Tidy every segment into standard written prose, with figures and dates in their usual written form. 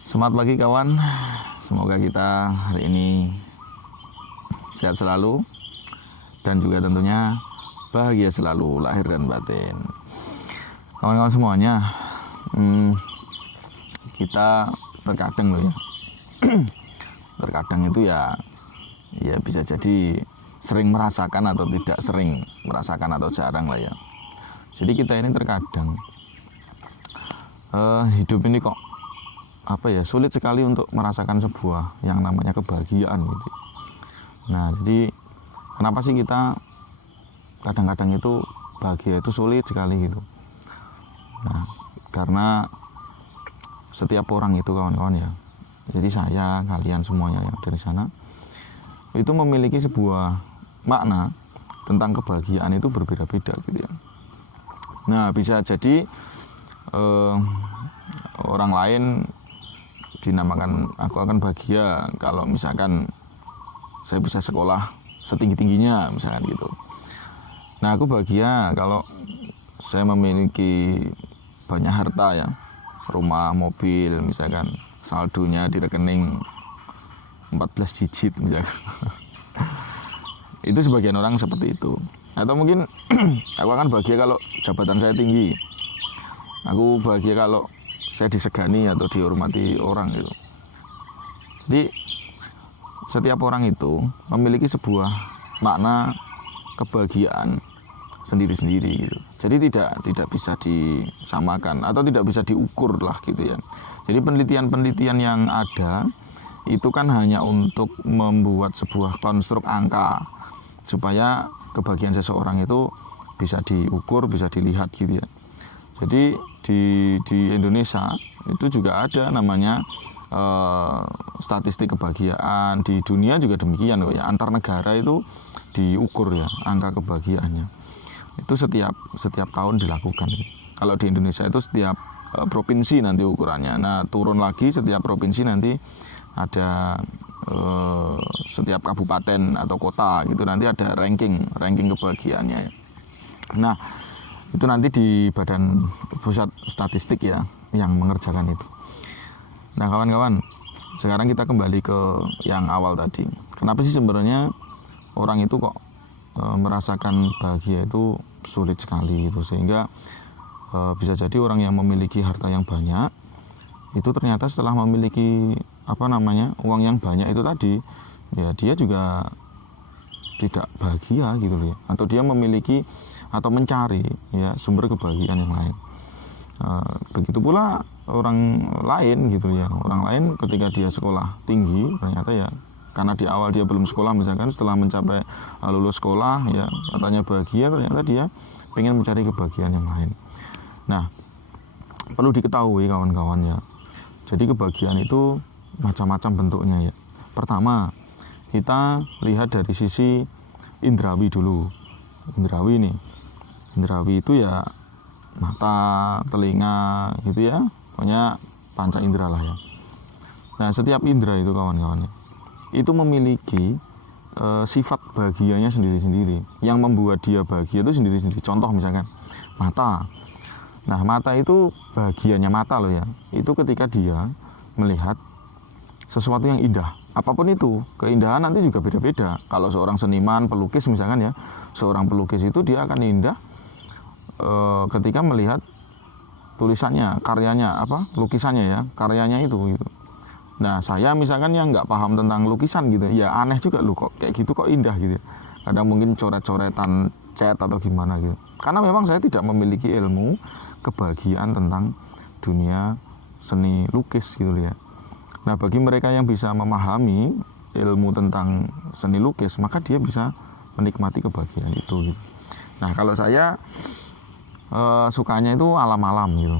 Selamat pagi kawan, semoga kita hari ini sehat selalu dan juga tentunya bahagia selalu lahir dan batin. Kawan-kawan semuanya, kita terkadang loh ya, terkadang itu ya bisa jadi sering merasakan atau tidak sering merasakan atau jarang lah ya. Jadi kita ini terkadang hidup ini kok sulit sekali untuk merasakan sebuah yang namanya kebahagiaan gitu. Nah, jadi kenapa sih kita kadang-kadang itu bahagia itu sulit sekali gitu. Nah, karena setiap orang itu kawan-kawan ya. Jadi saya, kalian semuanya yang dari sana itu memiliki sebuah makna tentang kebahagiaan itu berbeda-beda gitu ya. Nah, bisa jadi orang lain dinamakan aku akan bahagia kalau misalkan saya bisa sekolah setinggi-tingginya misalkan gitu. Nah, aku bahagia kalau saya memiliki banyak harta ya, rumah, mobil misalkan, saldonya di rekening 14 digit misalkan. Itu sebagian orang seperti itu. Atau mungkin aku akan bahagia kalau jabatan saya tinggi. Aku bahagia kalau saya disegani atau dihormati orang gitu. Jadi setiap orang itu memiliki sebuah makna kebahagiaan sendiri-sendiri gitu. Jadi tidak bisa disamakan atau tidak bisa diukur lah gitu ya. Jadi penelitian-penelitian yang ada itu kan hanya untuk membuat sebuah konstruk angka supaya kebahagiaan seseorang itu bisa diukur, bisa dilihat gitu ya. Jadi di Indonesia itu juga ada namanya statistik kebahagiaan, di dunia juga demikian ya. Antar negara itu diukur ya angka kebahagiaannya. Itu setiap tahun dilakukan. Kalau di Indonesia itu setiap provinsi nanti ukurannya. Nah, turun lagi setiap provinsi nanti ada setiap kabupaten atau kota gitu nanti ada ranking kebahagiaannya. Nah, itu nanti di Badan Pusat Statistik ya yang mengerjakan itu. Nah, kawan-kawan, sekarang kita kembali ke yang awal tadi. Kenapa sih sebenarnya orang itu kok merasakan bahagia itu sulit sekali gitu, sehingga bisa jadi orang yang memiliki harta yang banyak itu ternyata setelah memiliki uang yang banyak itu tadi ya dia juga tidak bahagia gitu ya, atau dia memiliki atau mencari ya sumber kebahagiaan yang lain. Begitu pula orang lain gitu ya, orang lain ketika dia sekolah tinggi ternyata ya karena di awal dia belum sekolah misalkan, setelah mencapai lulus sekolah ya katanya bahagia, ternyata dia pengen mencari kebahagiaan yang lain. Nah, perlu diketahui kawan-kawan ya, jadi kebahagiaan itu macam-macam bentuknya ya. Pertama, kita lihat dari sisi indrawi dulu. Indrawi itu ya mata, telinga gitu ya, pokoknya panca indera lah ya. Nah, setiap indera itu kawan-kawan ya, itu memiliki sifat bahagianya sendiri-sendiri. Yang membuat dia bahagia itu sendiri-sendiri. Contoh misalkan mata. Nah, mata itu bahagianya mata loh ya, itu ketika dia melihat sesuatu yang indah, apapun itu. Keindahan nanti juga beda-beda. Kalau seorang seniman, pelukis misalkan ya, seorang pelukis itu dia akan indah ketika melihat tulisannya, karyanya, lukisannya ya, karyanya itu gitu. Nah, saya misalkan yang nggak paham tentang lukisan gitu, ya aneh juga loh kok kayak gitu kok indah gitu. Kadang mungkin coret-coretan cat atau gimana gitu. Karena memang saya tidak memiliki ilmu kebahagiaan tentang dunia seni lukis gitu ya. Nah, bagi mereka yang bisa memahami ilmu tentang seni lukis, maka dia bisa menikmati kebahagiaan itu gitu. Nah, kalau saya sukanya itu alam-alam gitu.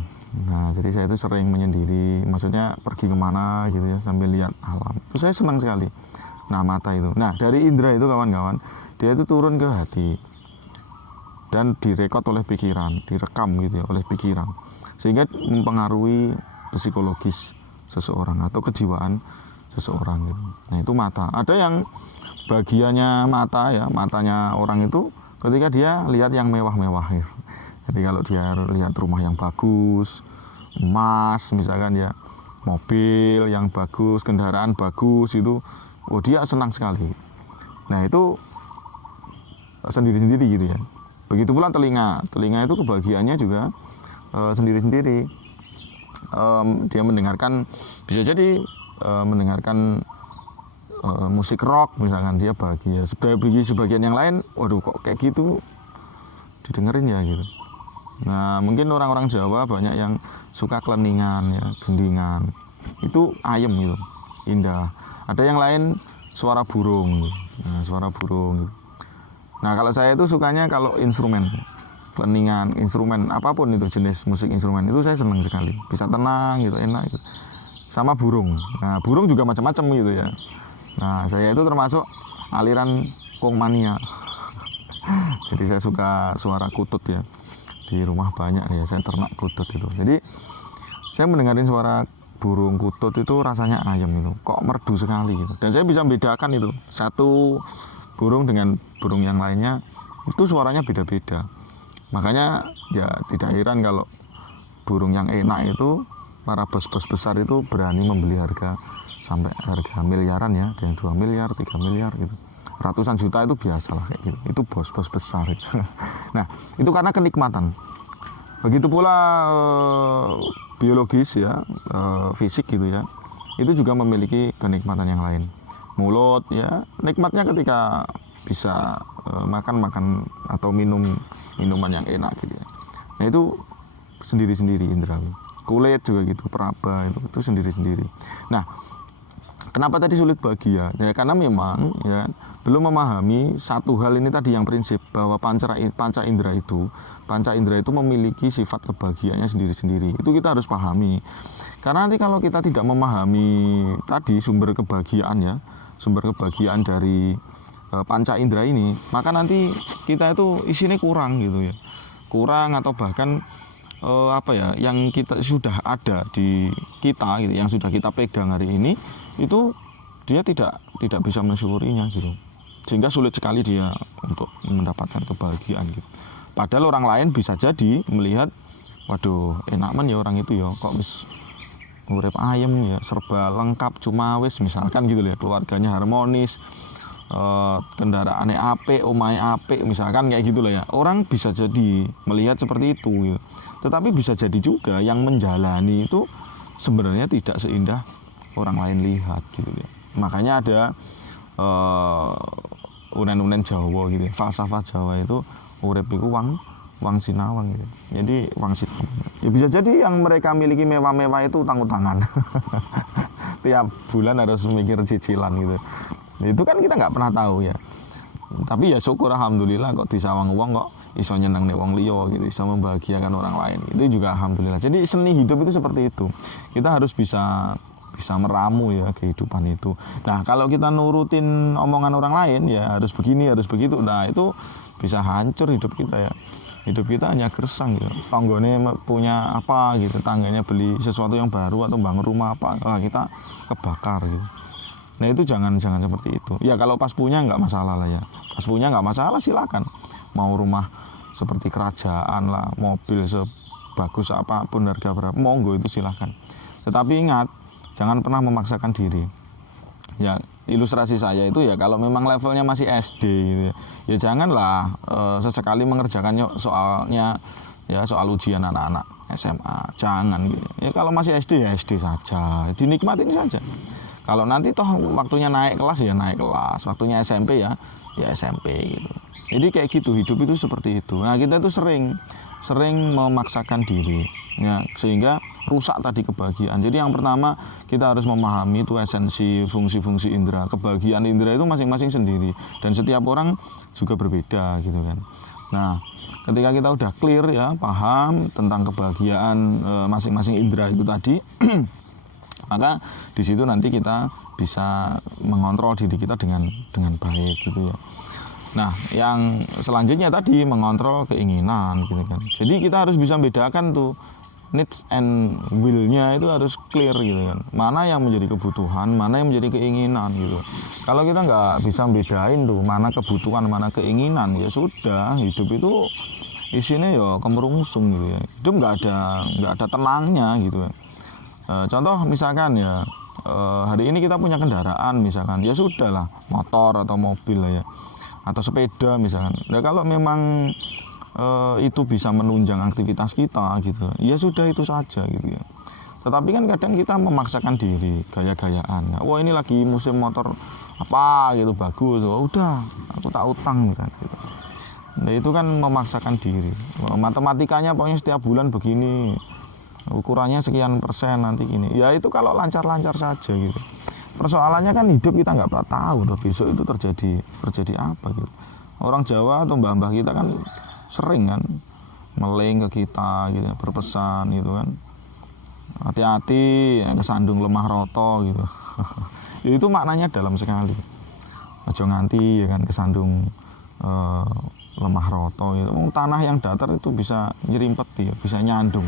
Nah, jadi saya itu sering menyendiri, maksudnya pergi kemana gitu ya sambil lihat alam. Itu saya senang sekali. Nah, mata itu. Nah, dari indera itu kawan-kawan, dia itu turun ke hati dan direkod oleh pikiran, direkam gitu ya oleh pikiran, sehingga mempengaruhi psikologis seseorang atau kejiwaan seseorang gitu. Nah, itu mata. Ada yang bagiannya mata ya, matanya orang itu ketika dia lihat yang mewah-mewah gitu. Jadi kalau dia lihat rumah yang bagus, emas misalkan ya, mobil yang bagus, kendaraan bagus itu, oh dia senang sekali. Nah itu sendiri-sendiri gitu ya. Begitu pula telinga itu kebahagiaannya juga sendiri-sendiri. Dia mendengarkan, bisa jadi mendengarkan musik rock misalkan, dia bahagia. Bagi sebagian yang lain, waduh kok kayak gitu didengerin ya gitu. Nah mungkin orang-orang Jawa banyak yang suka kleningan ya, gendingan, itu ayem gitu, indah. Ada yang lain suara burung gitu. Nah suara burung gitu. Nah kalau saya itu sukanya kalau instrumen, kleningan, instrumen apapun itu, jenis musik instrumen itu saya senang sekali, bisa tenang gitu, enak gitu. Sama burung. Nah burung juga macam-macam gitu ya. Nah saya itu termasuk aliran kongmania. Jadi saya suka suara kutut ya, di rumah banyak ya, saya ternak kutut itu. Jadi saya mendengarin suara burung kutut itu rasanya ayam itu, kok merdu sekali gitu. Dan saya bisa membedakan itu, satu burung dengan burung yang lainnya itu suaranya beda-beda. Makanya ya tidak heran kalau burung yang enak itu, para bos-bos besar itu berani membeli harga sampai harga miliaran ya, ada yang 2 miliar, 3 miliar gitu. Ratusan juta itu biasalah kayak gitu. Itu bos-bos besar gitu. Nah, itu karena kenikmatan. Begitu pula biologis ya, fisik gitu ya. Itu juga memiliki kenikmatan yang lain. Mulut ya, nikmatnya ketika bisa makan atau minum minuman yang enak gitu ya. Nah, itu sendiri-sendiri indra. Kulit juga gitu, peraba itu sendiri-sendiri. Nah, kenapa tadi sulit bahagia? Ya karena memang ya belum memahami satu hal ini tadi, yang prinsip bahwa panca indera itu memiliki sifat kebahagiaannya sendiri-sendiri. Itu kita harus pahami. Karena nanti kalau kita tidak memahami tadi sumber kebahagiaan dari panca indera ini, maka nanti kita itu isinya kurang gitu ya. Kurang atau bahkan yang kita sudah ada di kita gitu, yang sudah kita pegang hari ini, itu dia tidak bisa mensyukurinya gitu, sehingga sulit sekali dia untuk mendapatkan kebahagiaan gitu. Padahal orang lain bisa jadi melihat, waduh enak men ya orang itu ya, kok wis urip ayem ya, serba lengkap, cuma wis misalkan gitu ya, keluarganya harmonis, kendaraannya apik, omahe apik misalkan kayak gitu lah ya. Orang bisa jadi melihat seperti itu gitu. Tetapi bisa jadi juga yang menjalani itu sebenarnya tidak seindah orang lain lihat gitu ya. Makanya ada unen-unen Jawa gitu, falsafah Jawa itu urip iku wang sinawang gitu. Jadi wang sinawang. Ya bisa jadi yang mereka miliki mewah-mewah itu utang-utangan. Tiap bulan harus mikir cicilan gitu. Itu kan kita nggak pernah tahu ya. Tapi ya syukur alhamdulillah kok disawang uang kok iso nyenengne wong liya gitu, iso membahagiakan orang lain. Itu juga alhamdulillah. Jadi seni hidup itu seperti itu. Kita harus bisa meramu ya kehidupan itu. Nah, kalau kita nurutin omongan orang lain ya harus begini, harus begitu. Nah, itu bisa hancur hidup kita ya. Hidup kita hanya gersang gitu. Tanggane punya apa gitu, tangganya beli sesuatu yang baru atau bangun rumah apa, kita kebakar gitu. Nah itu jangan seperti itu. Ya kalau pas punya nggak masalah lah ya. Pas punya nggak masalah, silakan. Mau rumah seperti kerajaan lah, mobil sebagus apapun, harga berapa, monggo itu silakan. Tetapi ingat, jangan pernah memaksakan diri. Ya ilustrasi saya itu ya kalau memang levelnya masih SD gitu ya janganlah sesekali mengerjakan soalnya ya, soal ujian anak-anak SMA. Jangan gitu. Ya kalau masih SD ya SD saja, dinikmatin saja. Kalau nanti toh waktunya naik kelas ya naik kelas, waktunya SMP ya SMP gitu. Jadi kayak gitu, hidup itu seperti itu. Nah kita itu sering memaksakan diri ya, sehingga rusak tadi kebahagiaan. Jadi yang pertama kita harus memahami itu esensi fungsi-fungsi indera. Kebahagiaan indera itu masing-masing sendiri dan setiap orang juga berbeda gitu kan. Nah ketika kita udah clear ya, paham tentang kebahagiaan masing-masing indera itu tadi maka di situ nanti kita bisa mengontrol diri kita dengan baik gitu ya. Nah, yang selanjutnya tadi mengontrol keinginan gitu kan. Jadi kita harus bisa membedakan tuh needs and will-nya itu harus clear gitu kan. Mana yang menjadi kebutuhan, mana yang menjadi keinginan gitu. Kalau kita nggak bisa bedain tuh mana kebutuhan, mana keinginan, ya sudah, hidup itu isinya ya kemerungsung gitu ya. Hidup nggak ada tenangnya gitu ya. Contoh misalkan ya, hari ini kita punya kendaraan misalkan, ya sudahlah, motor atau mobil lah ya, atau sepeda misalkan. Nah kalau memang itu bisa menunjang aktivitas kita gitu, ya sudah itu saja gitu ya. Tetapi kan kadang kita memaksakan diri, gaya-gayaan. Wah ini lagi musim motor apa gitu bagus, wah udah aku tak utang misalkan gitu. Nah itu kan memaksakan diri. Matematikanya pokoknya setiap bulan begini, ukurannya sekian persen nanti gini. Ya itu kalau lancar-lancar saja gitu. Persoalannya kan hidup kita nggak pernah tahu tuh besok itu terjadi apa gitu. Orang Jawa atau mbah-mbah kita kan sering kan meleng ke kita gitu, berpesan gitu kan. Hati-hati kesandung lemah roto gitu. Itu maknanya dalam sekali. Aja nganti ya kan kesandung lemah roto gitu. Tanah yang datar itu bisa nyerimpet ya, bisa nyandung.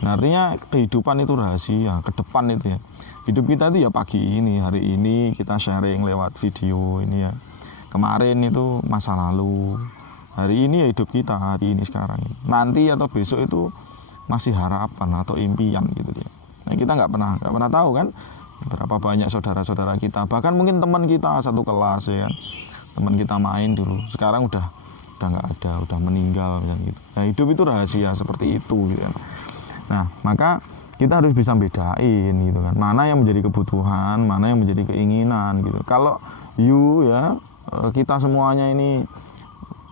Nah, artinya kehidupan itu rahasia, ke depan itu ya. Hidup kita itu ya pagi ini, hari ini kita sharing lewat video ini ya. Kemarin itu masa lalu. Hari ini ya hidup kita, hari ini sekarang. Nanti atau besok itu masih harapan atau impian gitu ya. Nah, kita nggak pernah tahu kan berapa banyak saudara-saudara kita, bahkan mungkin teman kita satu kelas ya kan. Teman kita main dulu, sekarang udah nggak ada, udah meninggal gitu. Nah hidup itu rahasia seperti itu gitu kan. Nah maka kita harus bisa bedain gitu kan, mana yang menjadi kebutuhan, mana yang menjadi keinginan gitu. Kalau ya kita semuanya ini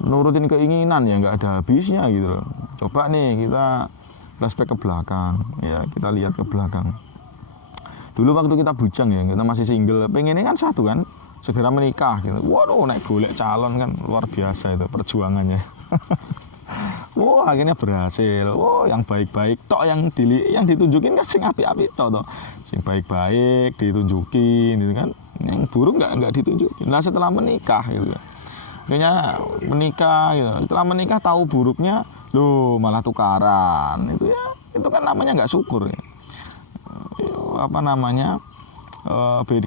nurutin keinginan ya nggak ada habisnya gitu loh. Coba nih kita flashback ke belakang ya, kita lihat ke belakang. Dulu waktu kita bujang ya, kita masih single, pengennya kan satu kan, segera menikah gitu. Waduh, naik golek calon kan luar biasa itu perjuangannya. Wah, akhirnya berhasil. Wah, yang baik-baik tok yang ditunjukin kan sing apik-apik tok toh. Sing baik-baik ditunjukin gitu kan. Yang buruk enggak ditunjukin. Nah, setelah menikah gitu. Akhirnya menikah gitu. Setelah menikah tahu buruknya, loh malah tukaran. Itu ya, itu kan namanya enggak syukur ya. Apa namanya?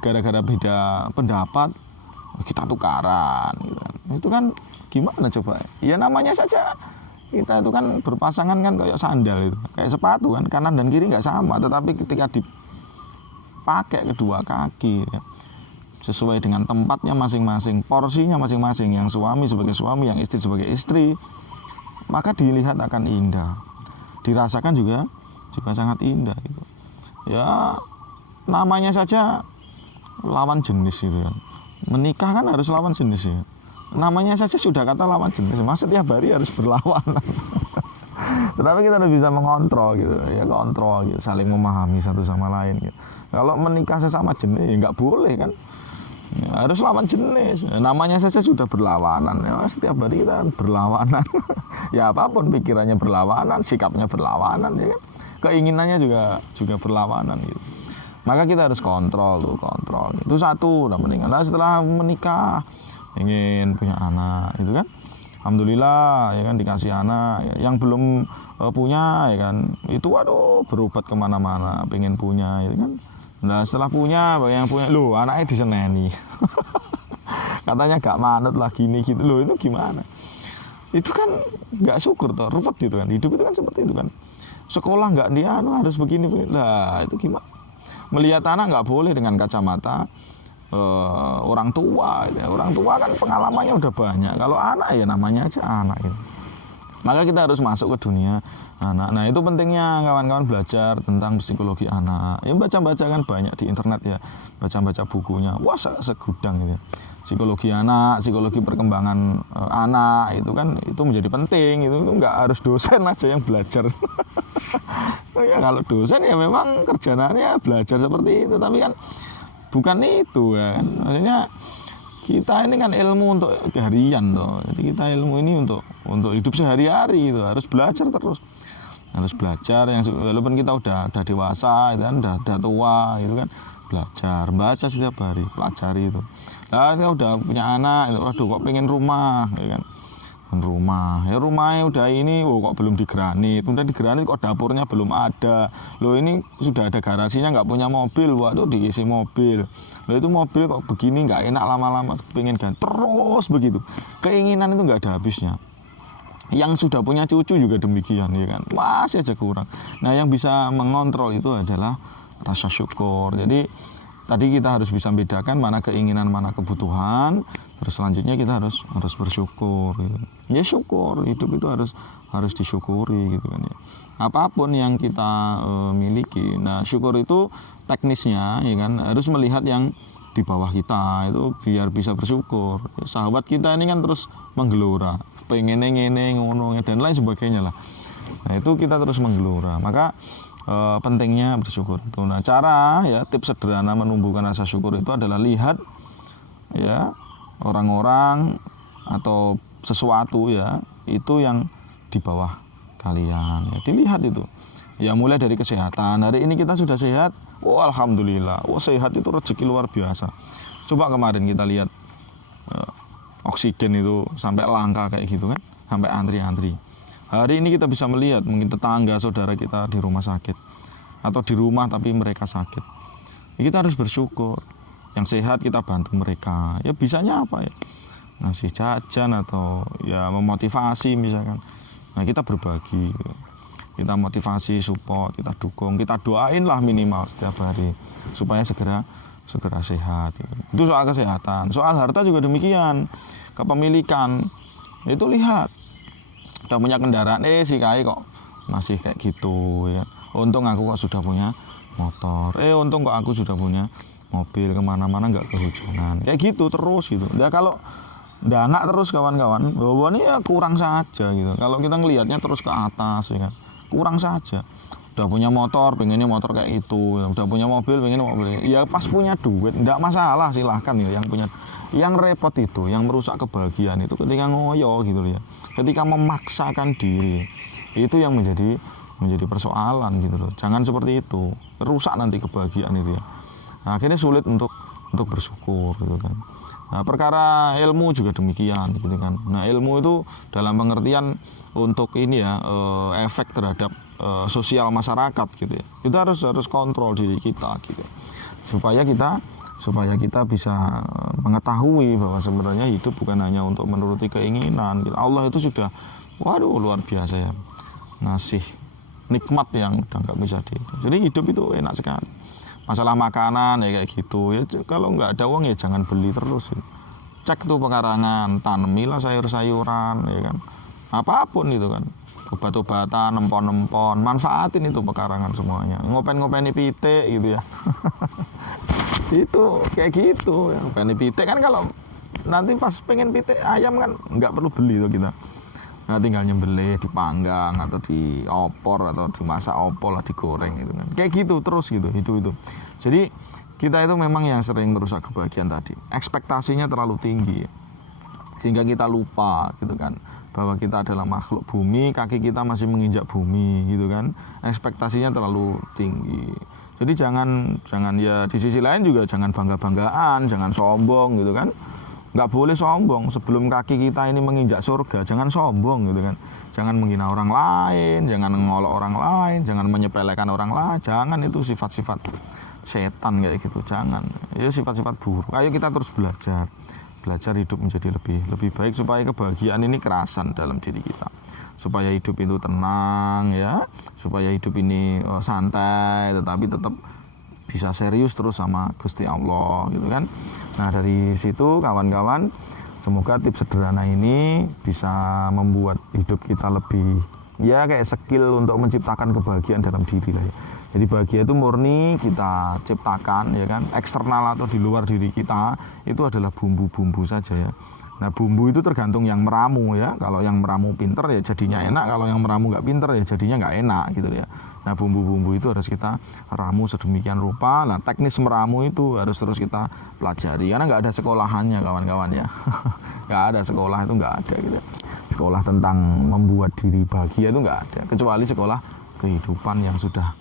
Gara-gara beda pendapat kita tukaran gitu kan. Itu kan gimana coba ya, namanya saja kita itu kan berpasangan kan kayak sandal itu, kayak sepatu kan, kanan dan kiri nggak sama, tetapi ketika dipakai kedua kaki ya, sesuai dengan tempatnya masing-masing, porsinya masing-masing, yang suami sebagai suami, yang istri sebagai istri, maka dilihat akan indah, dirasakan juga sangat indah gitu. Ya namanya saja lawan jenis gitu kan. Menikah kan harus lawan jenis ya. Namanya saja sudah kata lawan jenis. Mas setiap hari harus berlawanan. Tetapi kita harus bisa mengontrol gitu. Ya kontrol gitu, saling memahami satu sama lain gitu. Kalau menikah sesama jenis ya nggak boleh kan. Ya, harus lawan jenis. Namanya saja sudah berlawanan. Ya, setiap hari kita berlawanan. Ya apapun pikirannya berlawanan, sikapnya berlawanan ya kan. Keinginannya juga berlawanan gitu. Maka kita harus kontrol. Itu satu udah meninggal. Nah, setelah menikah ingin punya anak itu kan, alhamdulillah ya kan dikasih anak. Yang belum punya ya kan, itu waduh berobat kemana-mana pengen punya ya kan. Nah setelah punya, yang punya loh anaknya diseneni. Katanya gak manut lagi nih gitu loh, itu gimana? Itu kan nggak syukur toh, ruwet gitu kan. Hidup itu kan seperti itu kan. Sekolah nggak dia harus begini. Lah itu gimana? Melihat anak nggak boleh dengan kacamata orang tua ya. Orang tua kan pengalamannya udah banyak. Kalau anak ya namanya aja anak gitu. Maka kita harus masuk ke dunia anak. Nah itu pentingnya kawan-kawan belajar tentang psikologi anak. Ya baca-baca kan banyak di internet ya, baca-baca bukunya. Wah segudang gitu. Psikologi anak, psikologi perkembangan anak itu kan itu menjadi penting. Itu nggak harus dosen aja yang belajar. Ya kalau dosen ya memang kerjaannya belajar seperti itu, tapi kan bukan itu ya kan. Maksudnya kita ini kan ilmu untuk harian toh. Jadi kita ilmu ini untuk hidup sehari-hari itu harus belajar terus. Harus belajar yang walaupun kita udah dewasa itu kan, udah tua itu kan, belajar, baca setiap hari, pelajari itu. Nah, kita udah punya anak itu, waduh kok pengen rumah ya kan. Ya rumahnya udah ini, kok belum digranit, udah digranit kok dapurnya belum ada, loh ini sudah ada garasinya nggak punya mobil, waduh diisi mobil, loh itu mobil kok begini nggak enak, lama-lama pengen ganti, terus begitu, keinginan itu nggak ada habisnya. Yang sudah punya cucu juga demikian ya kan, masih aja kurang. Nah yang bisa mengontrol itu adalah rasa syukur. Jadi tadi kita harus bisa bedakan mana keinginan, mana kebutuhan. Terus selanjutnya kita harus bersyukur. Gitu. Ya syukur, hidup itu harus disyukuri gitu kan ya. Apapun yang kita miliki. Nah syukur itu teknisnya ya kan harus melihat yang di bawah kita itu biar bisa bersyukur. Sahabat kita ini kan terus menggelora, pengen ngene ngono dan lain sebagainya lah. Nah itu kita terus menggelora. Maka pentingnya bersyukur itu. Nah cara ya tips sederhana menumbuhkan rasa syukur itu adalah lihat ya orang-orang atau sesuatu ya itu yang di bawah kalian ya, dilihat itu ya, mulai dari kesehatan. Hari ini kita sudah sehat, oh alhamdulillah, oh sehat itu rezeki luar biasa. Coba kemarin kita lihat oksigen itu sampai langka kayak gitu kan, sampai antri-antri. Hari ini kita bisa melihat mungkin tetangga saudara kita di rumah sakit atau di rumah tapi mereka sakit ya, kita harus bersyukur. Yang sehat kita bantu mereka ya, bisanya apa ya, ngasih jajan atau ya memotivasi misalkan. Nah kita berbagi, kita motivasi, support, kita dukung, kita doain lah minimal setiap hari supaya segera sehat. Itu soal kesehatan. Soal harta juga demikian, kepemilikan itu lihat, udah punya kendaraan, si Kai kok masih kayak gitu ya. Untung aku kok sudah punya motor, untung kok aku sudah punya mobil, kemana-mana nggak kehujanan, kayak gitu terus gitu. Ya kalau nggak terus kawan-kawan, bahwa ini ya kurang saja gitu. Kalau kita ngelihatnya terus ke atas ya kan, kurang saja. Udah punya motor, pengennya motor kayak itu. Udah punya mobil, pengennya mobil. Ya pas punya duit, nggak masalah, silahkan ya yang punya. Yang repot itu, yang merusak kebahagiaan itu ketika ngoyo gitu ya. Ketika memaksakan diri, itu yang menjadi persoalan gitu loh. Jangan seperti itu, rusak nanti kebahagiaan itu ya. Nah, akhirnya sulit untuk bersyukur gitu kan. Nah, perkara ilmu juga demikian gitu kan. Nah, ilmu itu dalam pengertian untuk ini ya efek terhadap sosial masyarakat gitu ya. Kita harus kontrol diri kita gitu. Supaya kita bisa mengetahui bahwa sebenarnya hidup bukan hanya untuk menuruti keinginan gitu. Allah itu sudah luar biasa ya. Ngasih nikmat yang udah nggak bisa Jadi hidup itu enak sekali. Masalah makanan ya kayak gitu ya, kalau nggak ada uang ya jangan beli terus ya. Cek tuh pekarangan, tanamilah sayur-sayuran ya kan, apapun itu kan, obat-obatan, empon-empon, manfaatin itu pekarangan semuanya. Ngopen-ngopeni pitik gitu ya. Itu kayak gitu ya. Ngopeni pitik kan, kalau nanti pas pengen pitik ayam kan nggak perlu beli tuh kita. Nah tinggal nyembelih, dipanggang atau diopor atau dimasak opor lah, digoreng gitu kan. Kayak gitu terus gitu hidup itu. Jadi kita itu memang yang sering merusak kebahagiaan tadi. Ekspektasinya terlalu tinggi sehingga kita lupa gitu kan, bahwa kita adalah makhluk bumi, kaki kita masih menginjak bumi gitu kan. Ekspektasinya terlalu tinggi. Jadi jangan ya, di sisi lain juga jangan bangga-banggaan, jangan sombong gitu kan. Nggak boleh sombong. Sebelum kaki kita ini menginjak surga, jangan sombong gitu kan. Jangan menghina orang lain, jangan mengolok orang lain, jangan menyepelekan orang lain. Jangan, itu sifat-sifat setan kayak gitu, jangan. Itu sifat-sifat buruk. Ayo kita terus belajar hidup menjadi lebih baik, supaya kebahagiaan ini kerasan dalam diri kita. Supaya hidup itu tenang ya, supaya hidup ini santai, tetapi tetap bisa serius terus sama Gusti Allah gitu kan. Nah dari situ kawan-kawan, semoga tips sederhana ini bisa membuat hidup kita lebih ya kayak skill untuk menciptakan kebahagiaan dalam diri lah ya. Jadi bahagia itu murni kita ciptakan ya kan, eksternal atau di luar diri kita itu adalah bumbu-bumbu saja ya. Nah bumbu itu tergantung yang meramu ya. Kalau yang meramu pinter ya jadinya enak, kalau yang meramu nggak pinter ya jadinya nggak enak gitu ya. Nah bumbu-bumbu itu harus kita ramu sedemikian rupa. Nah teknis meramu itu harus terus kita pelajari, karena nggak ada sekolahannya kawan-kawan ya. Nggak ada sekolah, itu nggak ada gitu. Sekolah tentang membuat diri bahagia itu nggak ada, kecuali sekolah kehidupan yang sudah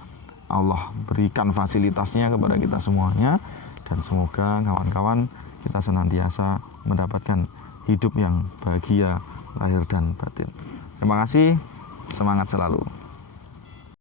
Allah berikan fasilitasnya kepada kita semuanya. Dan semoga kawan-kawan kita senantiasa mendapatkan hidup yang bahagia lahir dan batin. Terima kasih, semangat selalu.